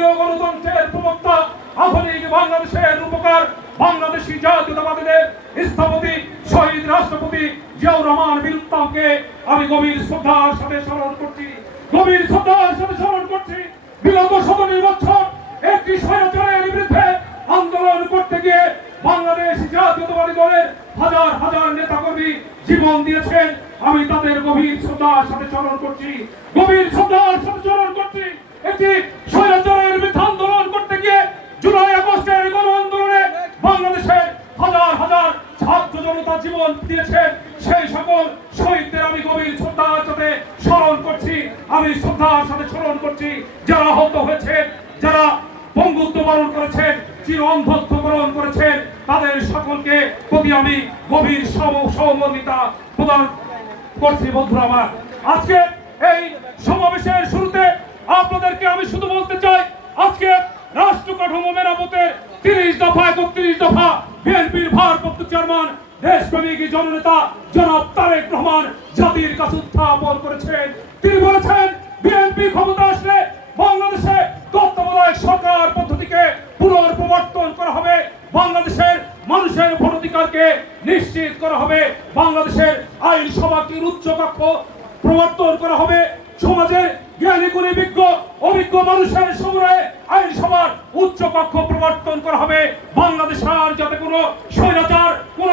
সংসদীয় গণতন্ত্রের প্রবক্তা আধুনিক বাংলাদেশের উপকার বাংলাদেশি জাতীয়তাবাদীদের স্থপতি, শহীদ রাষ্ট্রপতি জিয়াউর রহমান বিলুত্তামকে আমি গভীর শ্রদ্ধার সাথে স্মরণ করছি। গভীর শ্রদ্ধার সাথে স্মরণ করছি। বিগত সতেরো বছর একটি স্বৈরাচারের বিরুদ্ধে আন্দোলন করতে গিয়ে বাংলাদেশ জাতীয়তাবাদী দলের হাজার হাজার নেতাকর্মী জীবন দিয়েছেন। আমি তাদের গভীর শ্রদ্ধার সাথে স্মরণ করছি। গভীর শ্রদ্ধার সাথে স্মরণ করছি। একটি ছাত্র জীবন দিয়েছেন সেই সকল শহীদদের আমি গভীর শ্রদ্ধার সাথে স্মরণ করছি। আমি শ্রদ্ধার সাথে স্মরণ করছি। যারা আহত হয়েছেন, যারা বঙ্গুত্ব বরণ করেছেন, চির অন্ধত্ব বরণ করেছেন, তাদের সকলকে প্রতি আমি গভীর সহমর্মিতা প্রদান করছি বন্ধুরা আমার। আজকে এই সমাবেশের শুরুতে আপনাদেরকে আমি শুধু বলতে চাই, আজকে রাষ্ট্র কাঠামো মেরামতের তিরিশ দফা, একত্রিশ দফা বিএনপির ভারপ্রাপ্ত চেয়ারম্যান দেশপ্রেমিক জননেতা জনাব তারেক রহমান জাতির কাছে উত্থাপন করেছেন। তিনি বলেছেন বিএনপি ক্ষমতা আসলে বাংলাদেশে তত্ত্বাবধায়ক সরকার পদ্ধতিকে পুনর্প্রবর্তন করা হবে। বাংলাদেশের মানুষের ভোটাধিকারকে নিশ্চিত করা হবে। বাংলাদেশের আইন সমাজের উচ্চ কক্ষ প্রবর্তন করা হবে। সমাজের জ্ঞানী গুণী বিজ্ঞ, অভিজ্ঞ মানুষের সংগ্রহে আইন সভার উচ্চ কক্ষ প্রবর্তন করা হবে। বাংলাদেশ আর যাতে কোনো স্বৈরাচার, কোন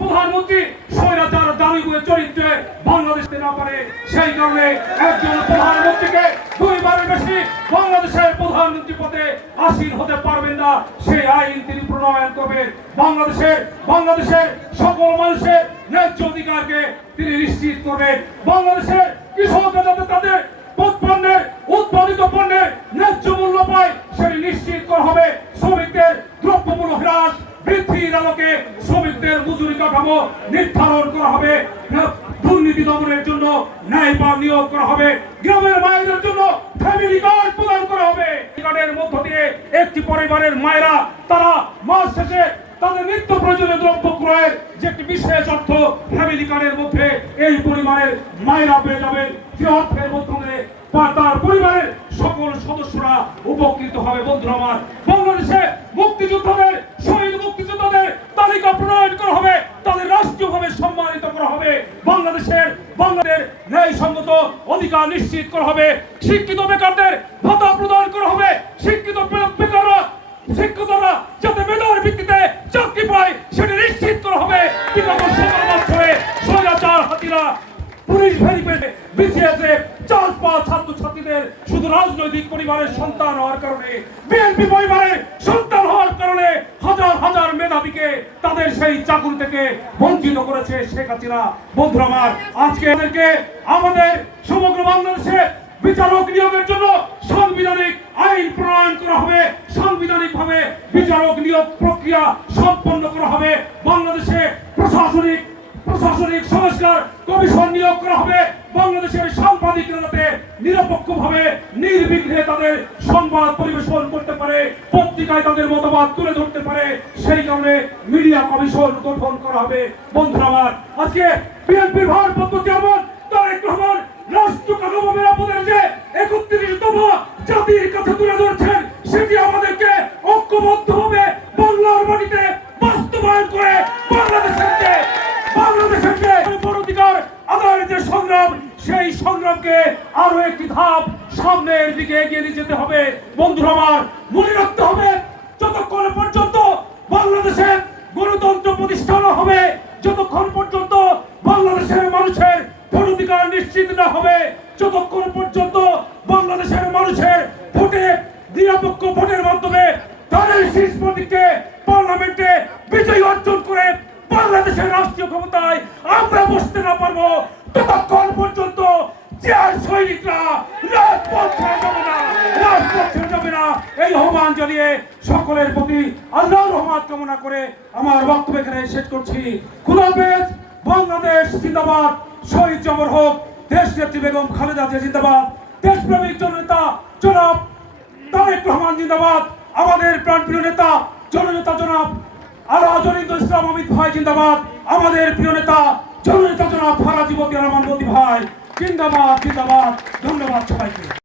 প্রধানমন্ত্রী স্বৈরাচার দাবিগুলো চরিত্রে বাংলাদেশ না পারে, সেই কারণে একজন প্রধানমন্ত্রীকে দুইবারের বেশি বাংলাদেশের প্রধানমন্ত্রী পদে আসীন হতে পারবেন না। সেই আইন তিনি প্রণয়ন করবেন। বাংলাদেশের বাংলাদেশের সকল মানুষের ন্যায্য অধিকারকে তিনি নিশ্চিত করবেন। বাংলাদেশের কৃষকরা যাতে তাদের পণ্যের, উৎপাদিত পণ্যের ন্যায্য মূল্য পায়, সেটি নিশ্চিত করা হবে। শ্রমিকদের দ্রব্যমূল্য হ্রাস, বৃদ্ধির আলোকে শ্রমিকদের মজুরি কাঠামো নির্ধারণ করা হবে। দুর্নীতি দমনের জন্য ন্যায় নিয়োগ করা হবে। গ্রামের মায়েদের জন্য ফ্যামিলি কার্ড প্রদান করা হবে। কার্ডের মধ্য দিয়ে একটি পরিবারের মায়েরা, তারা মাস শেষে তাদের নিত্য প্রয়োজনীয় দ্রব্য ক্রয়ের যে একটি বিশেষ অর্থ ফ্যামিলি কার্ডের মধ্যে এই পরিবারের মায়েরা পেয়ে যাবেন। যে অর্থের পা- তার পরিবারের সকল সদস্যরা উপকৃত হবে। বন্ধুরা আমার, বাংলাদেশে মুক্তিযোদ্ধাদের, শহীদ মুক্তিযোদ্ধাদের তালিকা প্রণয়ন করা হবে। তাদের রাষ্ট্রীয়ভাবে সম্মানিত বাংলাদেশের বাংলাদেশের ন্যায়সঙ্গত অধিকার নিশ্চিত করা হবে। শিক্ষিত বেকারদের ভাতা প্রদান করা হবে। শিক্ষিত বেকাররা শিক্ষকরা যাতে মেধার ভিত্তিতে চাকরি পায়, সেটা নিশ্চিত করা হবে। বিগত সতেরো বছরে স্বৈরাচার হাতিরা পুলিশ ভেরিফিকে বিসিএসে চার পাঁচ ছাত্র ছাত্রীদের শুধু রাজনৈতিক পরিবারের সন্তান হওয়ার কারণে, বিএনপি পরিবারের সন্তান হওয়ার কারণে হাজার হাজার মেধাবীকে তাদের সেই চাকুরি থেকে বঞ্চিত করেছে শেখ হাসিনা। বন্ধুরা আমার, আজকে এদেরকে আমাদের সমগ্র বাংলাদেশে বিচারক নিয়োগের জন্য সাংবিধানিক আইন প্রণয়ন করা হবে। সাংবিধানিক ভাবে বিচারক নিয়োগ প্রক্রিয়া সম্পন্ন করা হবে। বাংলাদেশে প্রশাসনিক প্রশাসনিক সংস্কার কমিশন নিয়োগ করা হবে। বাংলাদেশের সাংবাদিকরা নিরপেক্ষভাবে, নির্বিঘ্নে তাদের সংবাদ পরিবেশন করতে পারে, পত্রিকায় তাদের মতামত তুলে ধরতে পারে, সেই কারণে মিডিয়া কমিশন গঠন করা হবে। বন্ধুরা আমার, আজকে বিএনপির ভারপ্রাপ্ত চেয়ারম্যান তারেক রহমান রাষ্ট্র কাঠামো মেরামতের যে একত্রিশ দফা জাতির কাছে তুলে ধরছেন, সেটি আমাদেরকে ঐক্যবদ্ধভাবে বাংলার মাটিতে বাস্তবায়ন করে বাংলাদেশের বাংলাদেশের অধিকার, আদায়ের যে সংগ্রাম সেই সংগ্রামকে আরও একটি ধাপ সামনের দিকে এগিয়ে নিয়ে যেতে হবে। বন্ধুরা আমার, মনে রাখতে হবে, যতক্ষণ পর্যন্ত বাংলাদেশে গণতন্ত্র প্রতিষ্ঠা না হবে, যতক্ষণ পর্যন্ত বাংলাদেশের মানুষের ভোটাধিকার নিশ্চিত না হবে, যতক্ষণ পর্যন্ত বাংলাদেশের মানুষের ভোটে, নিরপেক্ষ ভোটের মাধ্যমে তাদের শীর্ষ প্রতীককে পার্লামেন্টে বিজয় অর্জন করে বাংলাদেশের রাষ্ট্রীয় ক্ষমতায় আমরা বসতে না পারব ততক্ষণ পর্যন্ত যে সৈনিকরা রাজপথ যাবে না, রাজপথ যাবে না। এই আহ্বান জানিয়ে সকলের প্রতি আল্লাহর রহমান কামনা করে আমার বক্তব্য এখানে শেষ করছি। খুদাফেজ বাংলাদেশ জিন্দাবাদ। শহীদ জমর হোক দেশ নেত্রী বেগম খালেদা জিয়া জিন্দাবাদ। দেশপ্রেমিক জননেতা জনাব তারেক রহমান জিন্দাবাদ। আমাদের প্রাণপ্রিয় নেতা জননেতা জনাব আলা জনিন্দর ইসলাম অমিত ভাই জিন্দাবাদ। আমাদের প্রিয় নেতা জননেতা জনাব ফারাজি বদিয়া রহমান মোদী ভাই। জিন্দাবাদ জিন্দাবাদ। ধন্যবাদ সবাইকে।